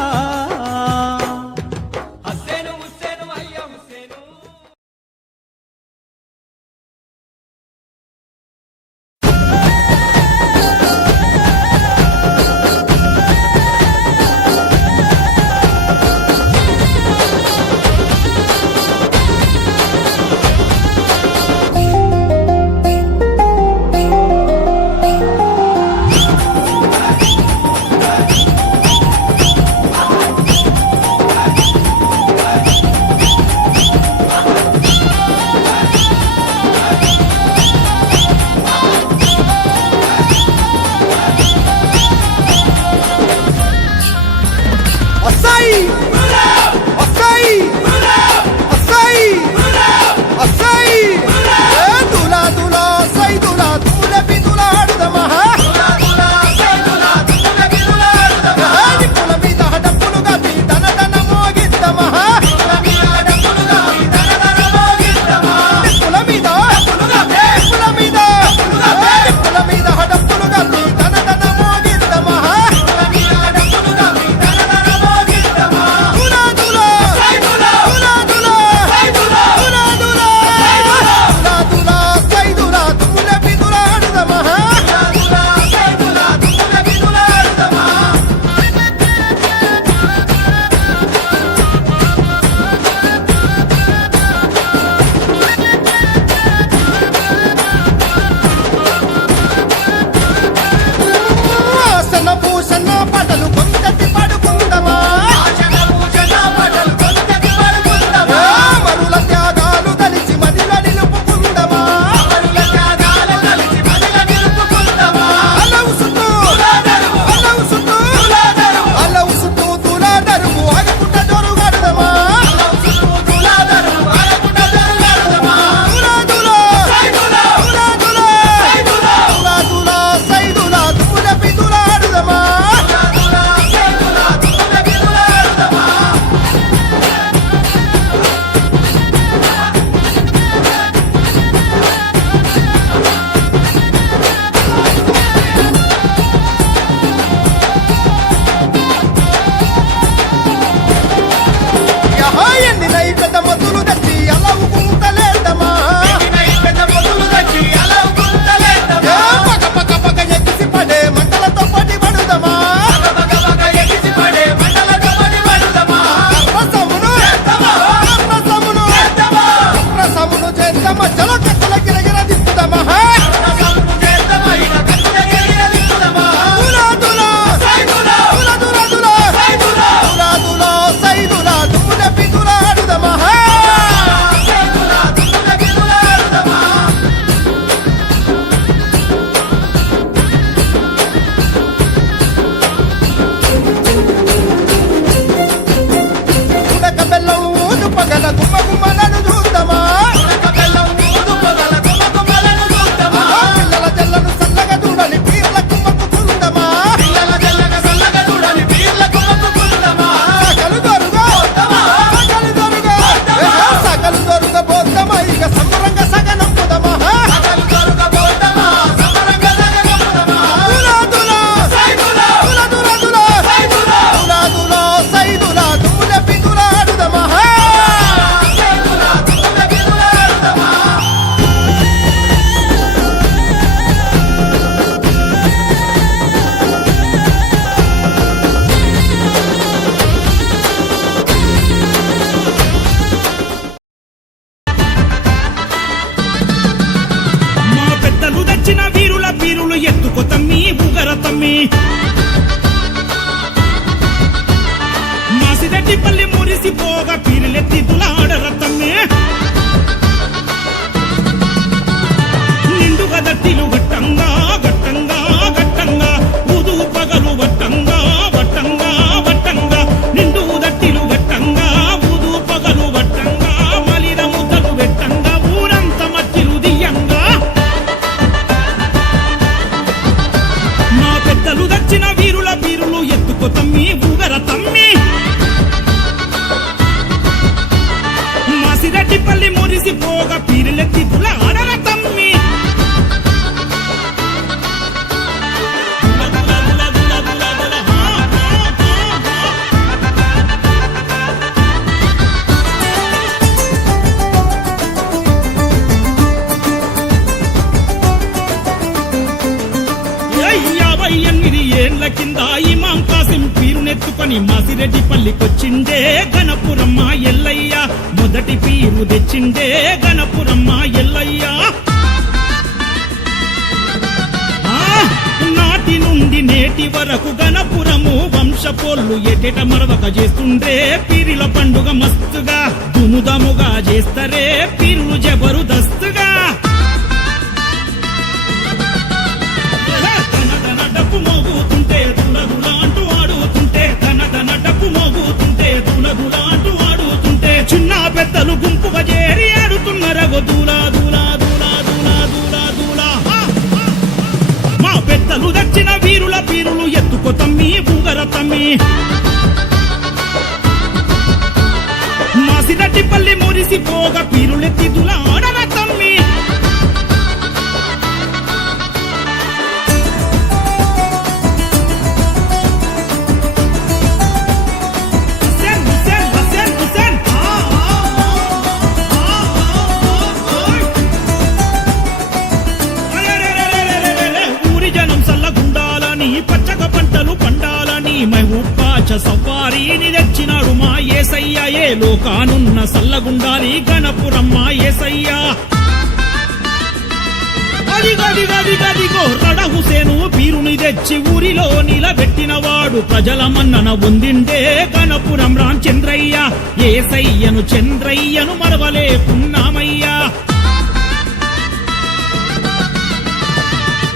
తమ్మి మాసిరెడ్డి పల్లి మురిసిపోగా పీరులెత్తి దులాడర తమ్మి నిండుగా దట్టిలు గట్టంగా గట్టంగా గట్టంగా ఊదు పగలు వట్టంగా వట్టంగా వట్టంగా నిండు దట్టిలు గట్టంగా ఊదు పగలు వట్టంగా మలిన ముద్దలు వెట్టంగా ఊరంత మచ్చిలు దియంగా మురిసిపోగా పీరులెత్తి దులాడర తమ్మి యాభై 8 ఏళ్ల కింద ఇమాం కాసిం పీరునెత్తుకొని మాసిరెడ్డి పల్లికొచ్చిండే గణపురమ్మ ఎల్లయ్య మొదటి పీరు తెచ్చిండే గణపురమ్మ ఎల్లయ్య నాటి నుండి నేటి వరకు గణపురము వంశపోళ్ళు ఎటెట మరవక చేస్తుండే పీరిల పండుగ మస్తుగా దుముదముగా చేస్తరే పీరులు జబరుదస్తుగా డప్పు మోగుతుంటే దులదుల అంటూ ఆడుతుంటే ధన డప్పు మోగుతుంటే దులదుల అంటూ ఆడుతుంటే చిన్న పెద్దలు గుంపుగా చేరి ఆడుతున్నరగో దూలా దూలా దూలా దూలా దూలా దూలా మా పెద్దలు దచ్చిన వీరుల పీరులు ఎత్తుకో తమ్మి బూగర తమ్మి మాసిరెడ్డిపల్లి మురిసిపోగా పీరులెత్తి దులాడర తమ్మి పచ్చక పంటలు పండాలని మహూపాచ సవ్వారీని తెచ్చినాడు మా యేసయ్య ఏ లోకానున్న సల్లగుండాలి గణపురమ్మ యేసయ్య అదిగో రడ హుసేను పీరుని తెచ్చి ఊరిలో నిలబెట్టినవాడు ప్రజల మన్నన పొందిండే గణపురం రామచంద్రయ్య యేసయ్యను చంద్రయ్యను మరవలేకున్నామయ్యా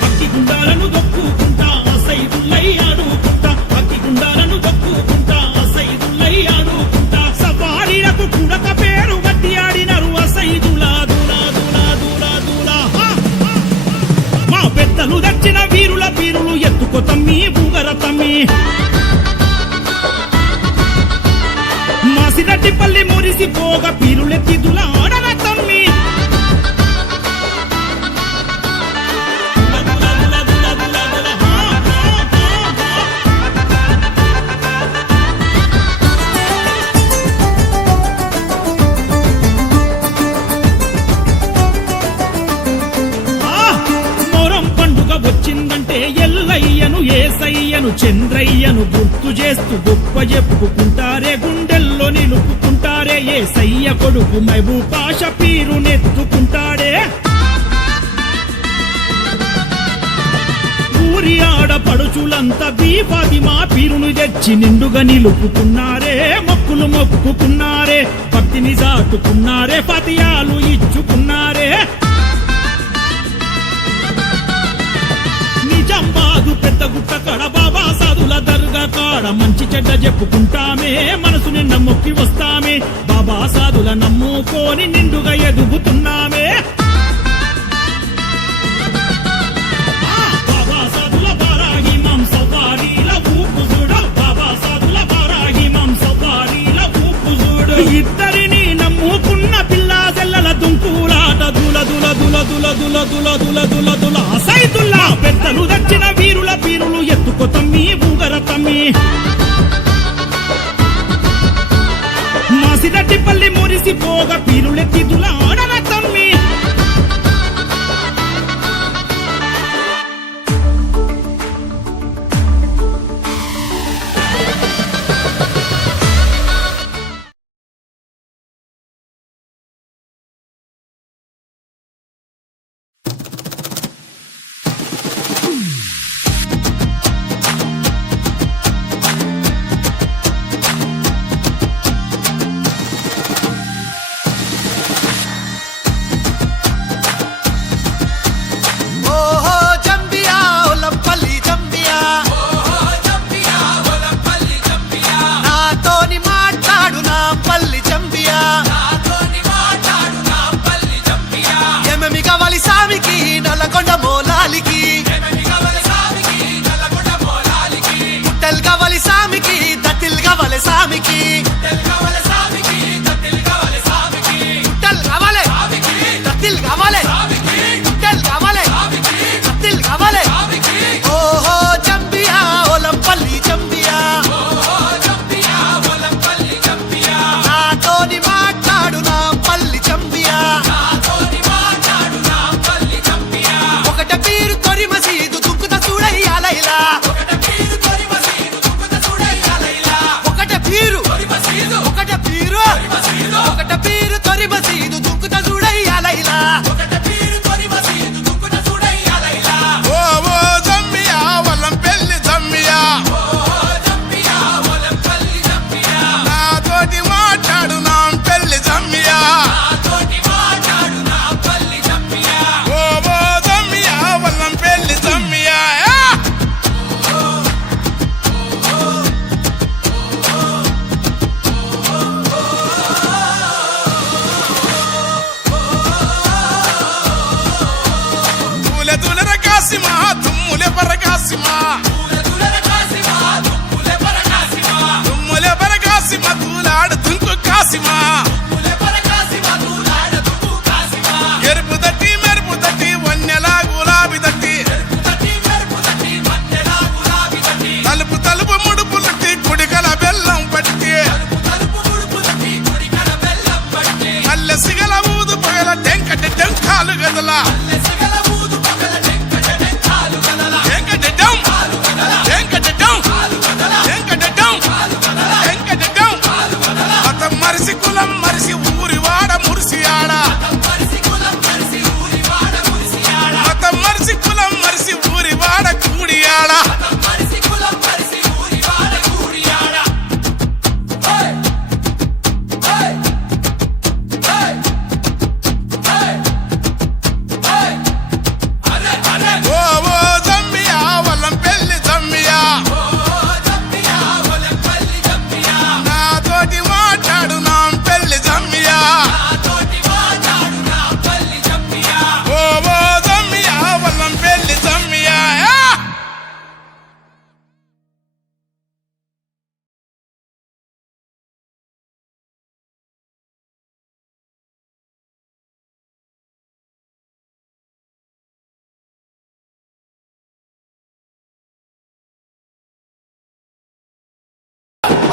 అక్కి గుండాలను దొక్కుకుంటా సైదుల్లై ఆడుకుంటా అక్కి గుండాలను దొక్కుకుంటా సైదుల్లై ఆడుకుంటా సవారీలకు కుడక పేరు గట్టి ఆడినరు సైదులా దూలా దూలా దూలా దూలా మా పెద్దలు దచ్చిన వీరుల పీరులు ఎత్తుకో తమ్మి బూగర తమ్మి మాసిరెడ్డిపల్లి మురిసిపోగా పీరులెత్తి దులాడర తమ్మి వచ్చిందంటే ఎల్లయ్యను ఏసయ్యను చంద్రయ్యను గుర్తు చేస్తూ గొప్ప చెప్పుకుంటారే గుండెల్లో నిలుపుకుంటారే ఏసయ్య కొడుకు మహబూబాష పీరునెత్తుకుంటాడే ఊరి ఆడపడుచులంతా బీపాది మా పీరును తెచ్చి నిండుగా నిలుపుకున్నారే మొక్కులు మొక్కుకున్నారే భక్తిని చాటుకున్నారే పతియాలు ఇచ్చుకున్నారే నిజామాబాదు పెద్ద గుట్ట కాడ బాబా సాధుల దర్గా కాడ మంచి చెడ్డ చెప్పుకుంటామే మనసు నిండా మొక్కి వస్తామే బాబా సాధుల నమ్ముకొని నిండుగా ఎదుగుతున్నామే బాబా సాధుల బారాహి మాంసవారీల ఊపు చూడ బాబా సాధుల బారాహి మాంసవారీల ఊపు చూడు ఇద్దరిని నమ్ముకున్న పిల్లా జల్లల దుంకులాట దుల దుల దుల దుల దుల దుల దుల దుల దుల సైదుల్లా పెద్దలు దచ్చిన వీరుల పీరులు ఎత్తుకో తమ్మి బూగర తమ్మి మాసిరెడ్డిపల్లి మురిసిపోగా పీరులెత్తి దులాడర తమ్మి సామికి పుట్టలు కావాలి కాసిమా ఎరుపు దట్టి మెరుపు దట్టి వన్నెలా గులాబీ దట్టి తలుపు తలుపు ముడుపులట్టి కుడికల బెల్లం పట్టి మల్లె సిగల ఊదు పగల టెంకటి టెంకాలు గదల మతం మరిసి కులం మరిసి ఊరి వాడ మురిసి ఆడ మతం మరిసి కులం మరిసి ఊరి వాడ కూడి ఆడ ఓ ఓ జమ్మియా వల్లం పెళ్లి జమ్మియా నాతోటి మాట్లాడు నా పెళ్లి జమ్మియా ఓ ఓ జమ్మియా వల్లం పెళ్లి జమ్మియా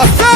అస్సే